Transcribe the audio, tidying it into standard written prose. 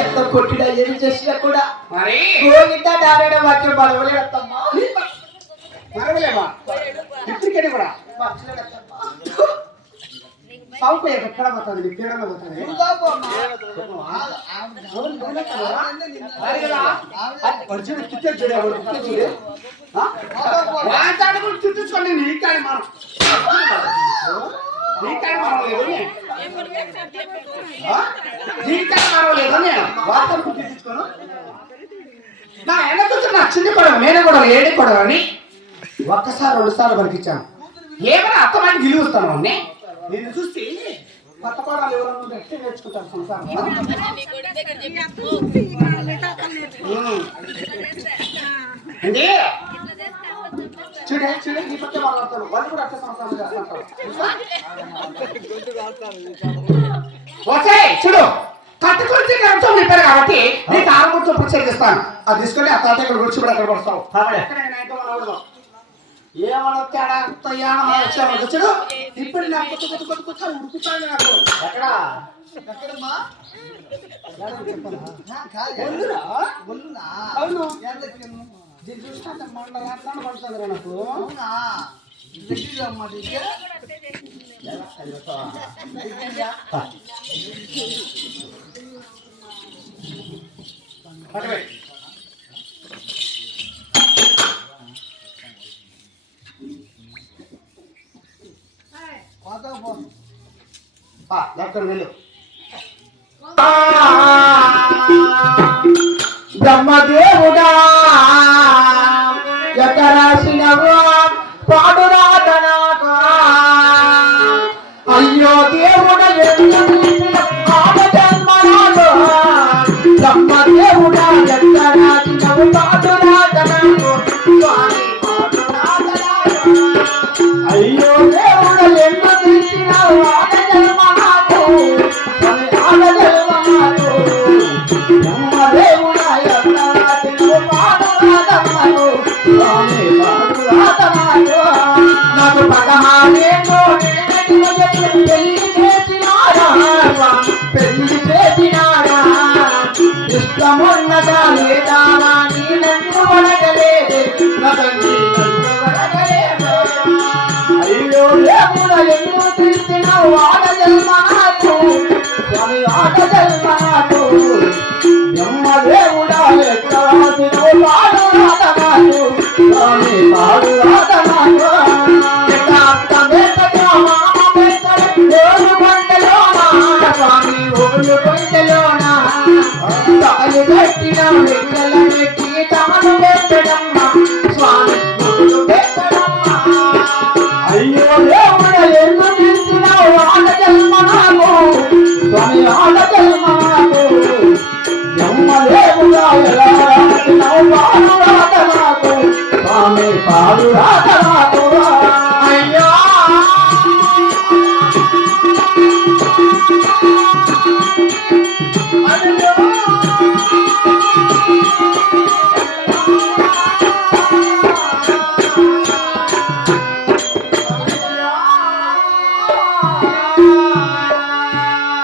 ఎంత కొట్టిడా ఏం చేసినా కూడా గోవింద నారాయణ వాక్యం పడవలేదమ్మా. పడవలేవా ఇప్పటికీ కూడా సౌకు ఎక్కడ పోతుంది నీ పీడన పోతుంది చుట్టించుకోండి నీ కాడి మనం నీ కాడి మారలేదు నీ కాడి మారలేదు వార్తలు చుట్టించుకోను నా ఎండ కూర్చున్నా చిన్ని కొడవ నేనే కొడవ ఏడి కొడవ అని ఒక్కసారి 2 సార్లు పలికించాను. ఏమైనా అత్తమాటి గిలుస్తాను అన్నీ నేను చూసి కొత్త కోడలు ఎవరన్నా ఎట్టే నేర్చుకుంటాను సంసారం. అంటే చూడే చూడే నీ పట్టే మాట్లాడతాను వాళ్ళు కూడా అట్టే సంసారం చేస్తుంటారు. చూడు కట్టుకొచ్చి నిమిషం నింపారు కాబట్టి నీకు 6 కూర్చో పచ్చడి చేస్తాను. అది తీసుకొని ఆ తాత ఇక్కడ కూర్చో అక్కడ పడతావు. ఏమన్నా తేడా వచ్చాడు చూడు ఇప్పుడు నాకు కొత్త ఉడుకుతాడు నాకు ఎక్కడ అవును చూస్తే మండలం పడుతుంది నాకు వెళ్ళు బ్రహ్మదేవుడా ఎకరాసినవు పాడురాధనాక అయ్యో దేవుడ బ్రహ్మదేవుడా ఎకరాసినవు పాడురాధనాకు అయ్యో దేవుడ ఎన్నో తీసినవు నాకు పెళ్లి చేసినారా ఇష్టమున్నదా లేదా నీ నన్ను వడగలేదు అయ్యో లేకుండా ఎన్నో తెలిసిన ఆట జన్మ నాకు ఆట జన్మ నాకు బ్రహ్మదేవుడా ఎక్కడ పాడు రాధమాకు స్వామి పాడు రాధమాకు స్వామి